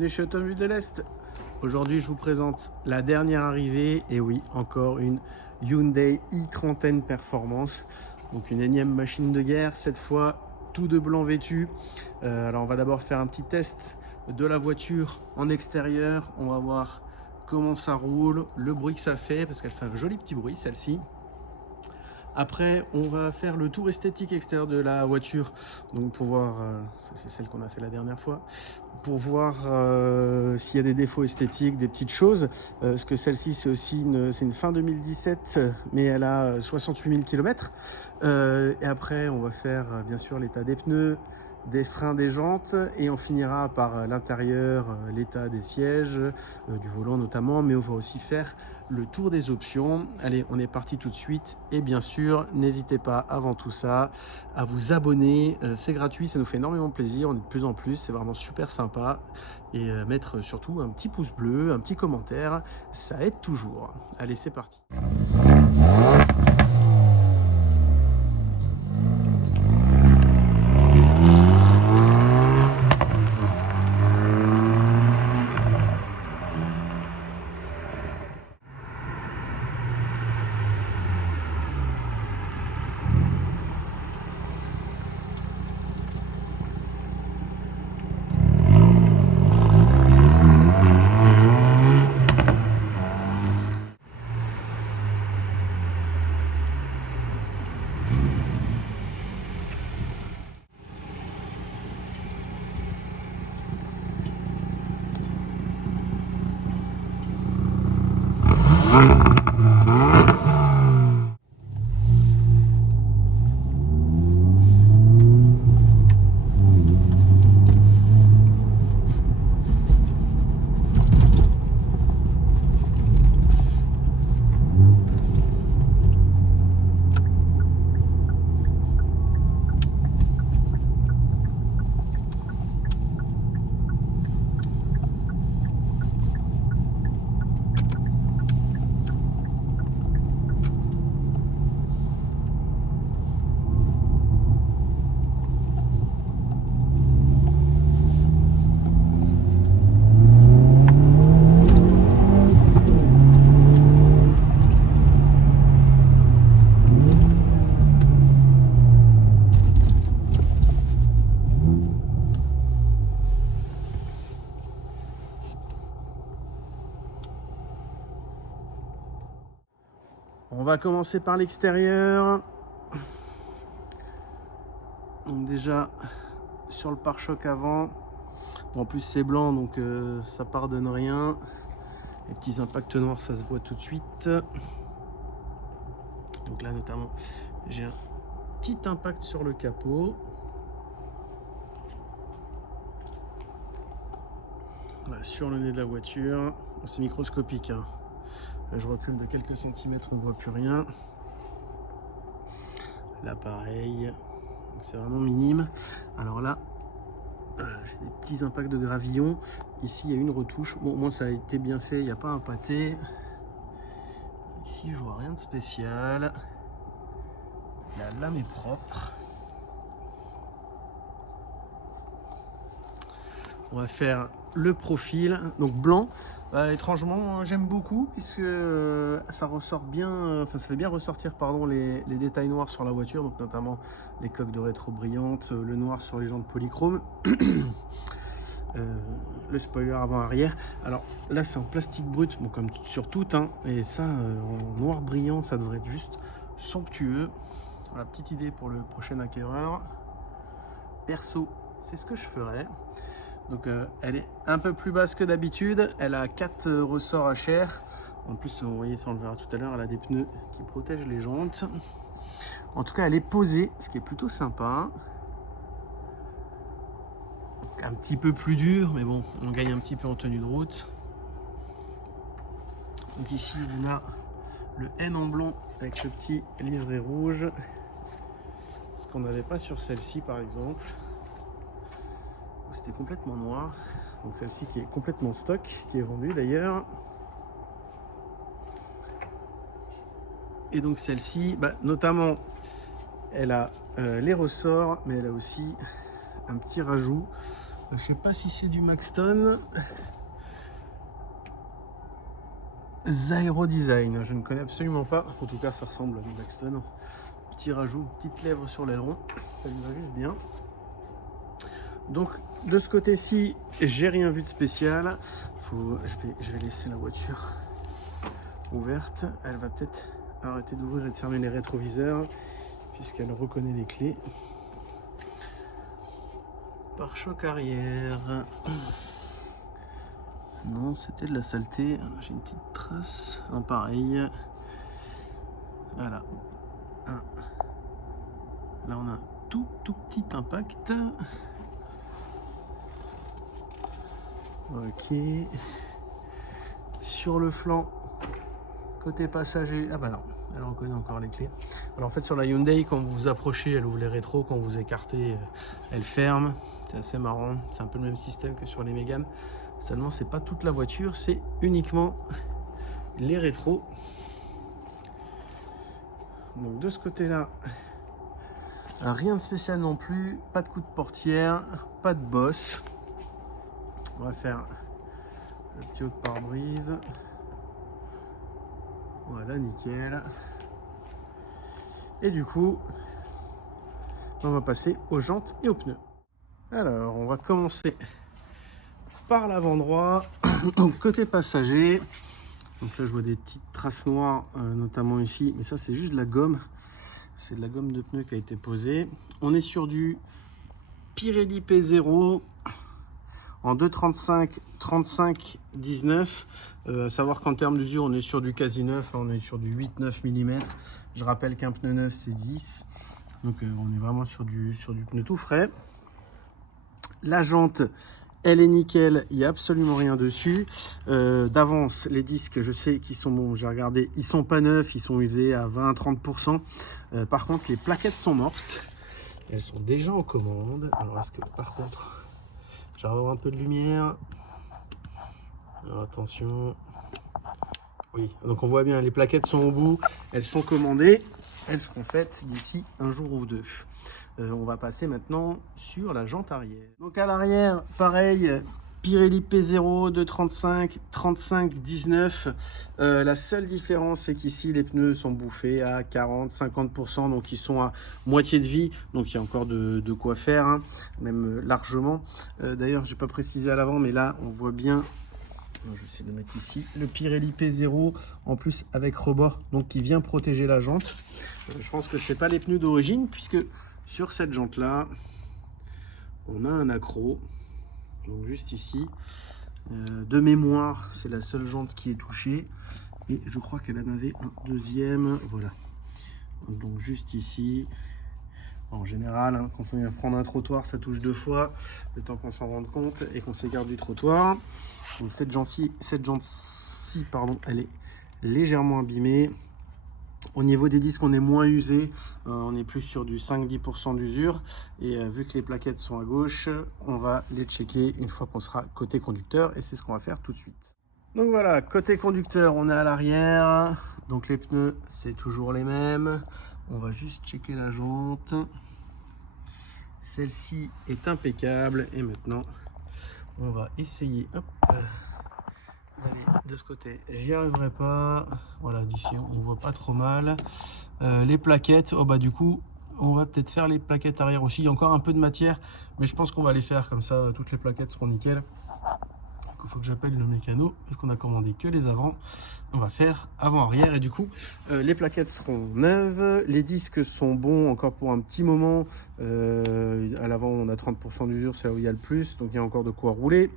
bienvenue chez Automobile de l'Est. Aujourd'hui, je vous présente la dernière arrivée, et oui, encore une Hyundai i30N Performance. Donc une énième machine de guerre, cette fois tout de blanc vêtu. Alors on va d'abord faire un petit test de la voiture en extérieur. On va voir comment ça roule, le bruit que ça fait, parce qu'elle fait un joli petit bruit celle-ci. Après, on va faire le tour esthétique extérieur de la voiture, donc pour voir, ça c'est celle qu'on a fait la dernière fois, pour voir s'il y a des défauts esthétiques, des petites choses, parce que celle-ci c'est aussi une fin 2017, mais elle a 68 000 km. Et après, on va faire bien sûr l'état des pneus, des freins, des jantes, et on finira par l'intérieur, l'état des sièges, du volant notamment, mais on va aussi faire le tour des options. Allez, on est parti tout de suite, et bien sûr, n'hésitez pas avant tout ça à vous abonner, c'est gratuit, ça nous fait énormément plaisir, on est de plus en plus, c'est vraiment super sympa, et mettre surtout un petit pouce bleu, un petit commentaire, ça aide toujours. Allez, c'est parti. On va commencer par l'extérieur. Donc déjà sur le pare-choc avant, bon, en plus c'est blanc donc ça pardonne rien. Les petits impacts noirs ça se voit tout de suite. Donc là notamment j'ai un petit impact sur le capot. Voilà, sur le nez de la voiture, c'est microscopique, hein. Là, je recule de quelques centimètres, on ne voit plus rien. Là pareil, c'est vraiment minime. Alors là, j'ai des petits impacts de gravillon. Ici il y a une retouche. Bon, au moins ça a été bien fait, il n'y a pas un pâté. Ici je vois rien de spécial. La lame est propre. On va faire le profil, donc blanc. Étrangement, j'aime beaucoup puisque ça ressort bien, enfin ça fait bien ressortir pardon les détails noirs sur la voiture, donc notamment les coques de rétro brillantes, le noir sur les jantes polychrome, le spoiler avant-arrière. Alors là c'est en plastique brut, bon comme sur toutes, hein, et ça en noir brillant, ça devrait être juste somptueux. Voilà, petite idée pour le prochain acquéreur. Perso, c'est ce que je ferais. Donc elle est un peu plus basse que d'habitude, elle a 4 ressorts à chair. En plus, vous voyez, ça on le verra tout à l'heure, elle a des pneus qui protègent les jantes. En tout cas, elle est posée, ce qui est plutôt sympa. Donc, un petit peu plus dur, mais bon, on gagne un petit peu en tenue de route. Donc ici, on a le N en blanc avec ce petit liseré rouge. Ce qu'on n'avait pas sur celle-ci, par exemple. C'était complètement noir. Donc celle-ci qui est complètement stock, qui est vendue d'ailleurs. Et donc celle-ci, notamment, elle a les ressorts, mais elle a aussi un petit rajout. Je sais pas si c'est du Maxton. Zyro Design, je ne connais absolument pas. En tout cas, ça ressemble à du Maxton. Petit rajout, petite lèvre sur l'aileron. Ça lui va juste bien. Donc, de ce côté-ci, j'ai rien vu de spécial. Je vais laisser la voiture ouverte. Elle va peut-être arrêter d'ouvrir et de fermer les rétroviseurs puisqu'elle reconnaît les clés. Pare-choc arrière. Non, c'était de la saleté. J'ai une petite trace. Un pareil. Voilà. Là, on a un tout petit impact. Ok. Sur le flanc, côté passager. Ah bah non, elle reconnaît encore les clés. Alors en fait, sur la Hyundai, quand vous vous approchez, elle ouvre les rétros. Quand vous écartez, elle ferme. C'est assez marrant. C'est un peu le même système que sur les Mégane. Seulement, c'est pas toute la voiture, c'est uniquement les rétros. Donc de ce côté-là, rien de spécial non plus. Pas de coup de portière, pas de bosse. On va faire le petit haut de pare-brise. Voilà, nickel. Et du coup, on va passer aux jantes et aux pneus. Alors, on va commencer par l'avant droit. Donc, côté passager. Donc là, je vois des petites traces noires, notamment ici. Mais ça, c'est juste de la gomme. C'est de la gomme de pneu qui a été posée. On est sur du Pirelli P0 en 2,35, 35, 19. À savoir qu'en termes d'usure, on est sur du quasi neuf. On est sur du 8-9 mm. Je rappelle qu'un pneu neuf, c'est 10. Donc on est vraiment sur du pneu tout frais. La jante, elle est nickel, il n'y a absolument rien dessus. D'avance, les disques, je sais qu'ils sont bons, j'ai regardé, ils sont pas neufs, ils sont usés à 20-30%. Par contre, les plaquettes sont mortes. Elles sont déjà en commande. Alors est-ce que par contre, j'arrive à avoir un peu de lumière? Alors, attention. Oui, donc on voit bien, les plaquettes sont au bout, elles sont commandées. Elles seront faites d'ici un jour ou deux. On va passer maintenant sur la jante arrière. Donc à l'arrière, pareil, Pirelli P0 de 35, 35, 19. La seule différence, c'est qu'ici, les pneus sont bouffés à 40, 50%. Donc ils sont à moitié de vie. Donc il y a encore de quoi faire, hein, même largement. D'ailleurs, je n'ai pas précisé à l'avant, mais là, on voit bien. Je vais essayer de le mettre ici, le Pirelli P0 en plus avec rebord, donc qui vient protéger la jante. Je pense que c'est pas les pneus d'origine, puisque sur cette jante là on a un accro, donc juste ici. De mémoire, c'est la seule jante qui est touchée, et je crois qu'elle en avait un deuxième. Voilà, donc juste ici. En général, hein, quand on vient prendre un trottoir, ça touche deux fois, le temps qu'on s'en rende compte et qu'on s'écarte du trottoir. Donc cette jante-ci, pardon, elle est légèrement abîmée. Au niveau des disques, on est moins usé, on est plus sur du 5-10% d'usure. Et vu que les plaquettes sont à gauche, on va les checker une fois qu'on sera côté conducteur, et c'est ce qu'on va faire tout de suite. Donc voilà, côté conducteur, on est à l'arrière. Donc les pneus, c'est toujours les mêmes. On va juste checker la jante. Celle-ci est impeccable. Et maintenant, on va essayer d'aller de ce côté. J'y arriverai pas. Voilà, d'ici, on voit pas trop mal. Les plaquettes, oh bah du coup, on va peut-être faire les plaquettes arrière aussi. Il y a encore un peu de matière, mais je pense qu'on va les faire comme ça. Toutes les plaquettes seront nickel. Il faut que j'appelle le mécano parce qu'on a commandé que les avant. On va faire avant-arrière et du coup les plaquettes seront neuves, les disques sont bons encore pour un petit moment. À l'avant on a 30% d'usure, c'est là où il y a le plus, donc il y a encore de quoi rouler,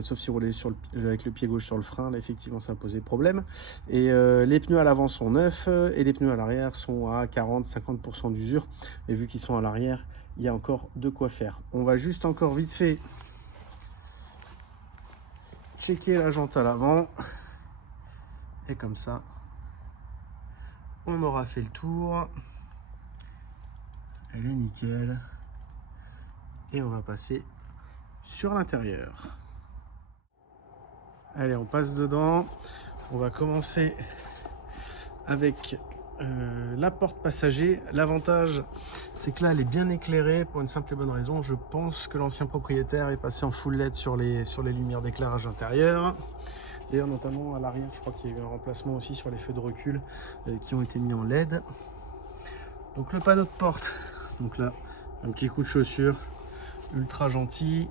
sauf si rouler avec le pied gauche sur le frein, là effectivement ça a posé problème. Et les pneus à l'avant sont neufs et les pneus à l'arrière sont à 40-50% d'usure, et vu qu'ils sont à l'arrière, il y a encore de quoi faire. On va juste encore vite fait checker la jante à l'avant, et comme ça on aura fait le tour. Elle est nickel, et on va passer sur l'intérieur. Allez, on passe dedans. On va commencer avec la porte passager, l'avantage c'est que là elle est bien éclairée pour une simple et bonne raison. Je pense que l'ancien propriétaire est passé en full LED sur les lumières d'éclairage intérieur. D'ailleurs notamment à l'arrière, je crois qu'il y a eu un remplacement aussi sur les feux de recul qui ont été mis en LED. Donc le panneau de porte, donc là un petit coup de chaussure ultra gentil.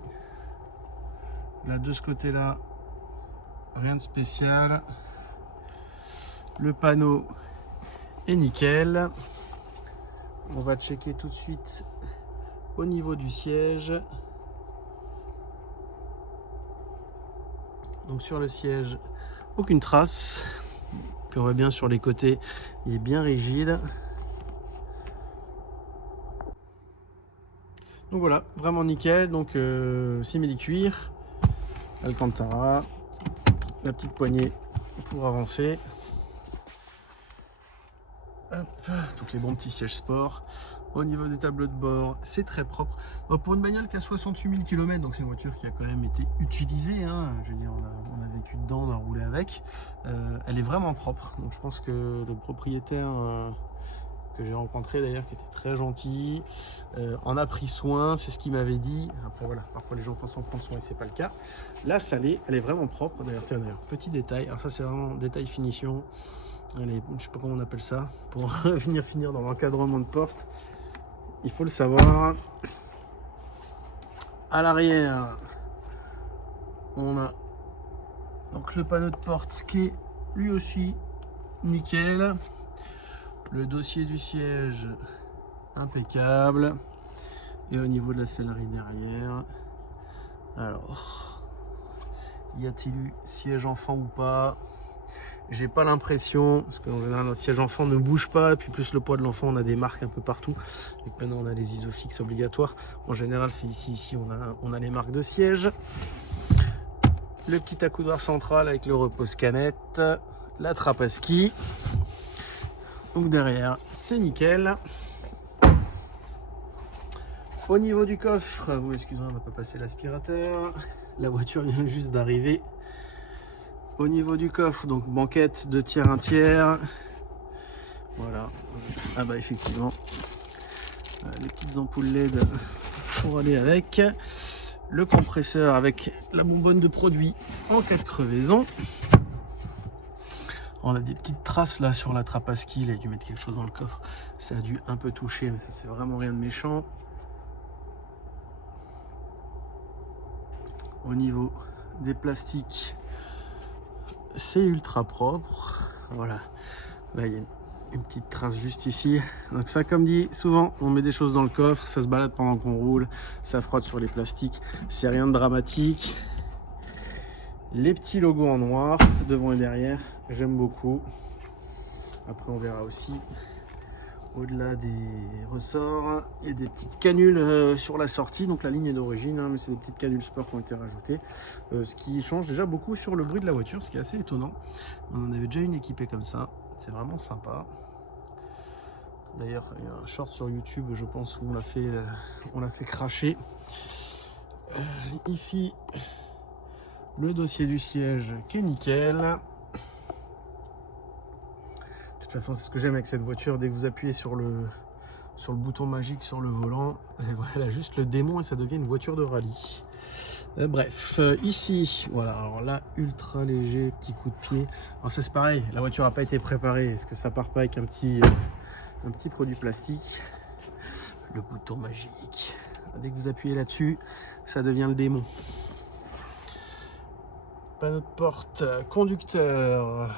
Là de ce côté là, rien de spécial. Le panneau est nickel. On va checker tout de suite au niveau du siège. Donc sur le siège, aucune trace. Puis on voit bien sur les côtés, il est bien rigide. Donc voilà, vraiment nickel. Donc simili-cuir, Alcantara, la petite poignée pour avancer. Hop, donc les bons petits sièges sport. Au niveau des tableaux de bord, c'est très propre. Alors pour une bagnole qui a 68 000 km, donc c'est une voiture qui a quand même été utilisée, hein. Je veux dire, on a vécu dedans, on a roulé avec. Elle est vraiment propre. Donc je pense que le propriétaire que j'ai rencontré d'ailleurs, qui était très gentil, en a pris soin, c'est ce qu'il m'avait dit. Après voilà, parfois les gens pensent en prendre soin et c'est pas le cas. Là, elle est vraiment propre. D'ailleurs, petit détail. Alors ça, c'est vraiment détail finition. Allez, je sais pas comment on appelle ça, pour venir finir dans l'encadrement de porte. Il faut le savoir. À l'arrière, on a donc le panneau de porte qui est lui aussi nickel. Le dossier du siège impeccable. Et au niveau de la sellerie derrière, alors, y a-t-il eu siège enfant ou pas? J'ai pas l'impression, parce qu'en général le siège enfant ne bouge pas, et puis plus le poids de l'enfant, on a des marques un peu partout. Et maintenant on a les isofix obligatoires. En général c'est ici on a les marques de siège. Le petit accoudoir central avec le repose-canette, la trappe à ski. Donc derrière c'est nickel. Au niveau du coffre, vous excusez, on n'a pas passé l'aspirateur. La voiture vient juste d'arriver. Au niveau du coffre, donc banquette 2 tiers, 1 tiers. Voilà. Ah bah effectivement, les petites ampoules LED pour aller avec. Le compresseur avec la bonbonne de produit en cas de crevaison. On a des petites traces là sur la trappe à ski. Il a dû mettre quelque chose dans le coffre. Ça a dû un peu toucher, mais ça c'est vraiment rien de méchant. Au niveau des plastiques, c'est ultra propre. Voilà, là il y a une petite trace juste ici. Donc ça, comme dit souvent, on met des choses dans le coffre, ça se balade pendant qu'on roule, ça frotte sur les plastiques, c'est rien de dramatique. Les petits logos en noir devant et derrière, j'aime beaucoup. Après on verra aussi au-delà des ressorts, il y a des petites canules sur la sortie, donc la ligne est d'origine, hein, mais c'est des petites canules sport qui ont été rajoutées, ce qui change déjà beaucoup sur le bruit de la voiture, ce qui est assez étonnant. On en avait déjà une équipée comme ça, c'est vraiment sympa. D'ailleurs, il y a un short sur YouTube, je pense, où on l'a fait cracher. Ici, le dossier du siège qui est nickel. De toute façon, c'est ce que j'aime avec cette voiture. Dès que vous appuyez sur le bouton magique sur le volant, voilà, juste le démon et ça devient une voiture de rallye. Bref, ici, voilà, alors là, ultra léger, petit coup de pied. Alors ça c'est pareil, la voiture n'a pas été préparée. Est-ce que ça part pas avec un petit produit plastique? Le bouton magique. Dès que vous appuyez là-dessus, ça devient le démon. Panneau de porte, conducteur.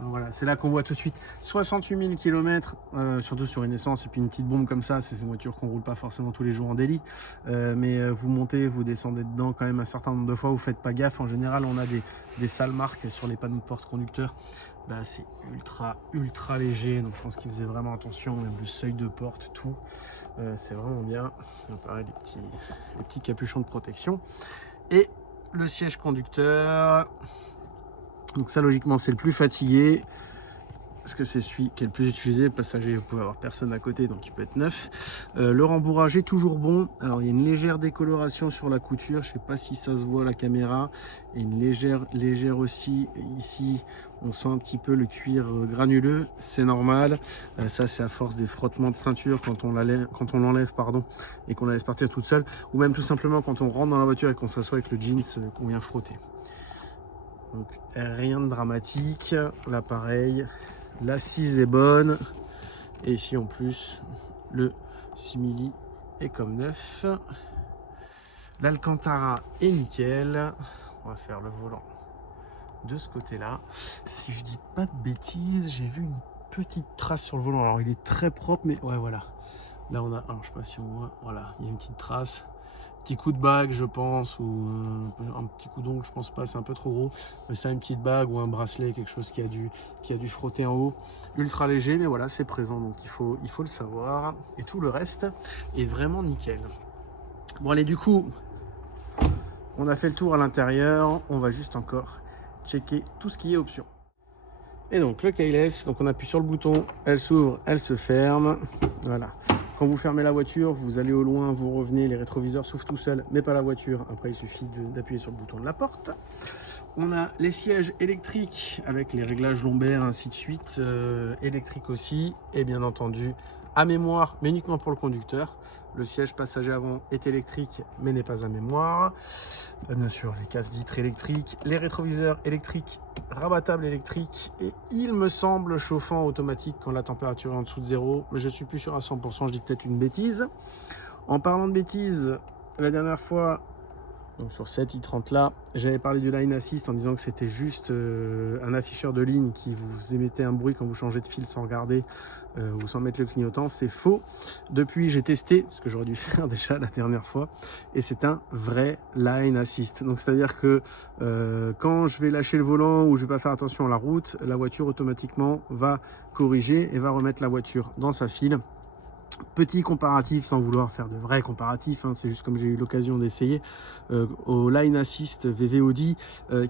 Voilà, c'est là qu'on voit tout de suite 68 000 km, surtout sur une essence, et puis une petite bombe comme ça, c'est une voiture qu'on roule pas forcément tous les jours en daily, mais vous montez, vous descendez dedans quand même un certain nombre de fois, vous faites pas gaffe. En général, on a des sales marques sur les panneaux de porte conducteurs. Là, c'est ultra léger, donc je pense qu'ils faisaient vraiment attention, même le seuil de porte, tout, c'est vraiment bien. Pareil, les petits capuchons de protection. Et le siège conducteur. Donc ça, logiquement, c'est le plus fatigué. parce que c'est celui qui est le plus utilisé. Le passager, vous pouvez avoir personne à côté, donc il peut être neuf. Le rembourrage est toujours bon. Alors il y a une légère décoloration sur la couture, je sais pas si ça se voit à la caméra, et une légère aussi ici. On sent un petit peu le cuir granuleux, c'est normal. Ça, c'est à force des frottements de ceinture quand on l'enlève, pardon, et qu'on la laisse partir toute seule, ou même tout simplement quand on rentre dans la voiture et qu'on s'assoit avec le jeans qu'on vient frotter. Donc rien de dramatique. Là, pareil, l'assise est bonne, et ici en plus, le simili est comme neuf. L'Alcantara est nickel. On va faire le volant de ce côté-là. Si je dis pas de bêtises, j'ai vu une petite trace sur le volant. Alors il est très propre, mais ouais, voilà. Là on a, alors, je sais pas si on voit, voilà, il y a une petite trace. Petit coup de bague, je pense, ou un petit coup d'ongle, je pense pas, c'est un peu trop gros. Mais ça, une petite bague ou un bracelet, quelque chose qui a dû frotter en haut. Ultra léger, mais voilà, c'est présent, donc il faut le savoir. Et tout le reste est vraiment nickel. Bon allez, du coup, on a fait le tour à l'intérieur. On va juste encore checker tout ce qui est options. Et donc le keyless, donc on appuie sur le bouton, elle s'ouvre, elle se ferme. Voilà. Quand vous fermez la voiture, vous allez au loin, vous revenez, les rétroviseurs s'ouvrent tout seuls, mais pas la voiture. Après, il suffit d'appuyer sur le bouton de la porte. On a les sièges électriques avec les réglages lombaires, ainsi de suite, électriques aussi, et bien entendu à mémoire, mais uniquement pour le conducteur. Le siège passager avant est électrique, mais n'est pas à mémoire. Bien sûr, les casse vitres électriques, les rétroviseurs électriques, rabattables électriques, et il me semble chauffant automatique quand la température est en dessous de 0, mais je suis plus sûr à 100%, je dis peut-être une bêtise. En parlant de bêtises, la dernière fois, donc sur cette i30 là, j'avais parlé du Line Assist en disant que c'était juste un afficheur de ligne qui vous émettait un bruit quand vous changez de fil sans regarder ou sans mettre le clignotant. C'est faux. Depuis, j'ai testé, ce que j'aurais dû faire déjà la dernière fois, et c'est un vrai Line Assist. Donc c'est-à-dire que quand je vais lâcher le volant ou je vais pas faire attention à la route, la voiture automatiquement va corriger et va remettre la voiture dans sa file. Petit comparatif, sans vouloir faire de vrais comparatifs, hein, c'est juste comme j'ai eu l'occasion d'essayer au Line Assist VV Audi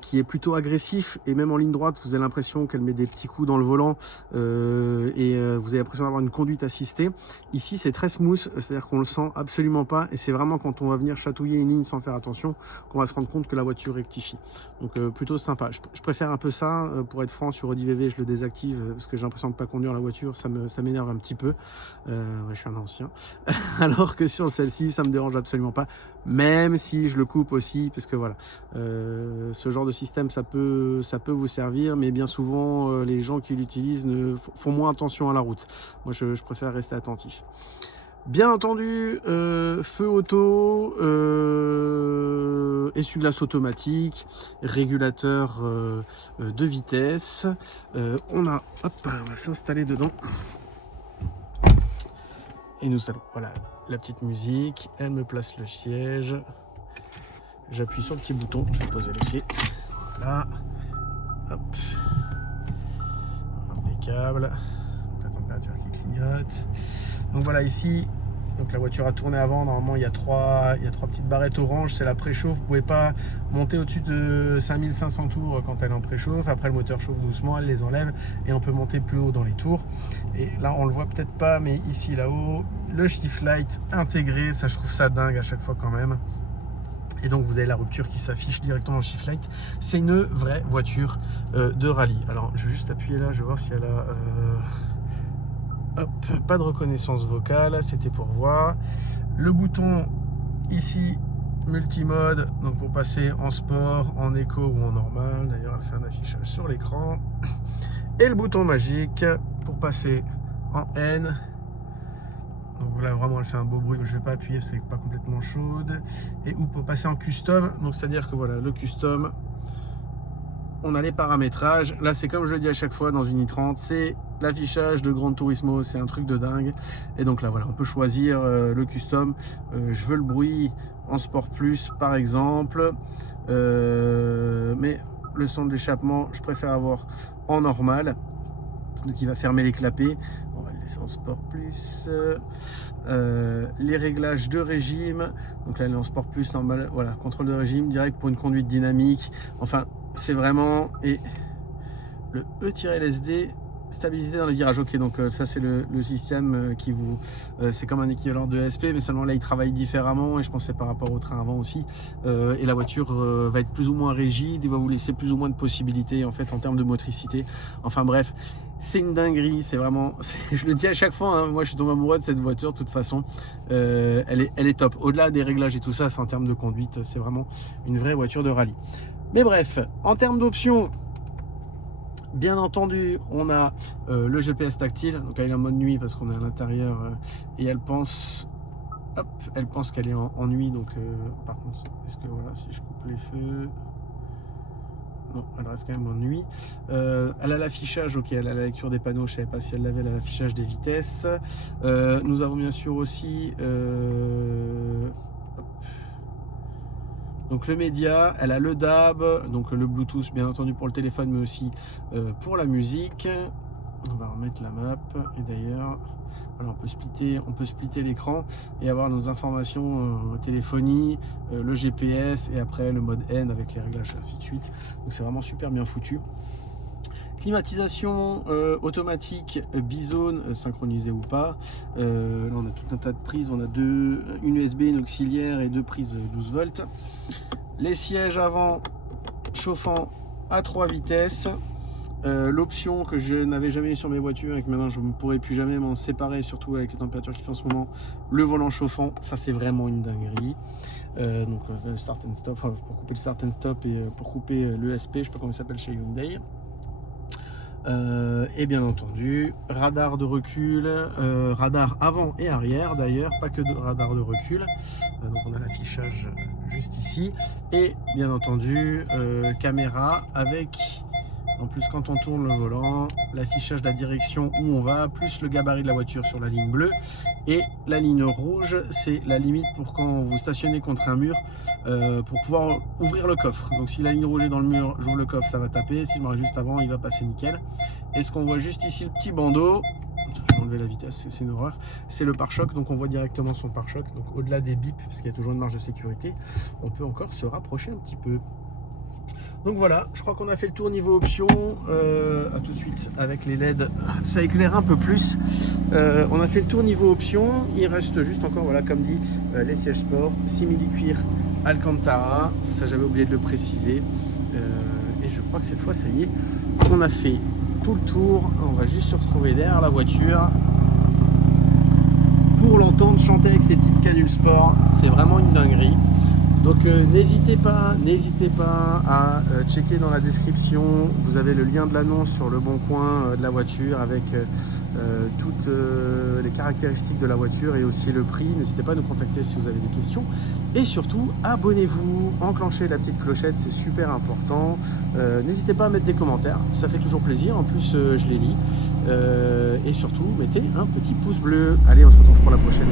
qui est plutôt agressif, et même en ligne droite vous avez l'impression qu'elle met des petits coups dans le volant vous avez l'impression d'avoir une conduite assistée. Ici c'est très smooth, c'est-à-dire qu'on le sent absolument pas, et c'est vraiment quand on va venir chatouiller une ligne sans faire attention qu'on va se rendre compte que la voiture rectifie. Donc plutôt sympa. Je préfère un peu ça, pour être franc. Sur Audi VV je le désactive parce que j'ai l'impression de pas conduire la voiture, ça m'énerve un petit peu. Je suis un ancien, alors que sur celle-ci ça me dérange absolument pas, même si je le coupe aussi, parce que voilà, ce genre de système ça peut vous servir, mais bien souvent les gens qui l'utilisent font moins attention à la route. Moi je préfère rester attentif. Bien entendu, feu auto, essuie-glace automatique, régulateur de vitesse. On va s'installer dedans. Et nous allons, voilà, la petite musique, elle me place le siège. J'appuie sur le petit bouton, je vais poser les clés. Voilà. Hop. Impeccable. La température qui clignote. Donc voilà, ici, donc la voiture a tourné avant. Normalement, il y a trois petites barrettes orange, c'est la préchauffe. Vous ne pouvez pas monter au-dessus de 5500 tours quand elle est en préchauffe. Après, le moteur chauffe doucement, elle les enlève et on peut monter plus haut dans les tours. Et là, on le voit peut-être pas, mais ici, là-haut, le shift light intégré, ça, je trouve ça dingue à chaque fois quand même. Et donc, vous avez la rupture qui s'affiche directement dans le shift light. C'est une vraie voiture de rallye. Alors, je vais juste appuyer là, je vais voir si elle a... Hop, pas de reconnaissance vocale, c'était pour voir. Le bouton ici, multimode, donc pour passer en sport, en éco ou en normal. D'ailleurs, elle fait un affichage sur l'écran. Et le bouton magique pour passer en N. Donc là, vraiment, elle fait un beau bruit, mais je ne vais pas appuyer parce que c'est pas complètement chaude. Et ou pour passer en custom, donc c'est-à-dire que voilà, le custom, on a les paramétrages. Là, c'est comme je le dis à chaque fois dans une i30, c'est l'affichage de Gran Turismo, c'est un truc de dingue. Et donc là, voilà, on peut choisir le custom. Je veux le bruit en Sport Plus, par exemple. Mais le son de l'échappement, je préfère avoir en normal. Donc, il va fermer les clapets. On va le laisser en Sport Plus. Les réglages de régime. Donc là, elle est en Sport Plus, normal. Voilà, contrôle de régime direct pour une conduite dynamique. Enfin, c'est vraiment... Et le E-LSD, stabilité dans le virage. Ok, donc ça c'est le système qui vous... c'est comme un équivalent de SP, mais seulement là il travaille différemment, et je pensais par rapport au train avant aussi. Et la voiture va être plus ou moins rigide, il va vous laisser plus ou moins de possibilités en fait en termes de motricité. Enfin bref, c'est une dinguerie, c'est vraiment... je le dis à chaque fois, hein, moi je suis tombé amoureux de cette voiture de toute façon. Elle est top. Au-delà des réglages et tout ça, c'est en termes de conduite, c'est vraiment une vraie voiture de rallye. Mais bref, en termes d'options, bien entendu, on a le GPS tactile, donc elle est en mode nuit parce qu'on est à l'intérieur et elle pense, hop, elle pense qu'elle est en nuit. Donc, par contre, est-ce que voilà, si je coupe les feux, non, elle reste quand même en nuit. Elle a l'affichage, ok, elle a la lecture des panneaux, je ne savais pas si elle l'avait, elle a l'affichage des vitesses. Nous avons bien sûr aussi donc le média, elle a le DAB, donc le Bluetooth bien entendu pour le téléphone, mais aussi pour la musique. On va remettre la map, et d'ailleurs voilà, on peut splitter l'écran et avoir nos informations téléphonie, le GPS, et après le mode N avec les réglages et ainsi de suite. Donc c'est vraiment super bien foutu. Climatisation automatique bizone, synchronisée ou pas. Là on a tout un tas de prises, on a une USB, une auxiliaire et deux prises 12 volts. Les sièges avant chauffants à 3 vitesses. L'option que je n'avais jamais eu sur mes voitures et que maintenant je ne pourrai plus jamais m'en séparer, surtout avec les températures qu'il fait en ce moment, le volant chauffant, ça c'est vraiment une dinguerie. Donc le start and stop, pour couper le start and stop et pour couper le SP, je ne sais pas comment il s'appelle chez Hyundai. Et bien entendu radar de recul, radar avant et arrière d'ailleurs, pas que de radar de recul. Donc on a l'affichage juste ici, et bien entendu caméra avec en plus quand on tourne le volant, l'affichage de la direction où on va, plus le gabarit de la voiture sur la ligne bleue, et la ligne rouge c'est la limite pour quand vous stationnez contre un mur, pour pouvoir ouvrir le coffre. Donc si la ligne rouge est dans le mur, j'ouvre le coffre, ça va taper. Si je m'arrête juste avant, il va passer nickel. Et ce qu'on voit juste ici, le petit bandeau, je vais enlever la vitesse, c'est une horreur, c'est le pare-choc. Donc on voit directement son pare-choc. Donc au-delà des bips, parce qu'il y a toujours une marge de sécurité, on peut encore se rapprocher un petit peu. Donc voilà, je crois qu'on a fait le tour niveau options. À tout de suite avec les LED, ça éclaire un peu plus. On a fait le tour niveau options. Il reste juste encore, voilà, comme dit, les sièges sport, simili-cuir Alcantara. Ça, j'avais oublié de le préciser. Et je crois que cette fois, ça y est, on a fait tout le tour. On va juste se retrouver derrière la voiture pour l'entendre chanter avec ses petites canules sport. C'est vraiment une dinguerie. Donc n'hésitez pas à checker dans la description, vous avez le lien de l'annonce sur le bon coin de la voiture avec toutes les caractéristiques de la voiture et aussi le prix. N'hésitez pas à nous contacter si vous avez des questions. Et surtout, abonnez-vous, enclenchez la petite clochette, c'est super important. N'hésitez pas à mettre des commentaires, ça fait toujours plaisir, en plus je les lis. Et surtout, mettez un petit pouce bleu. Allez, on se retrouve pour la prochaine.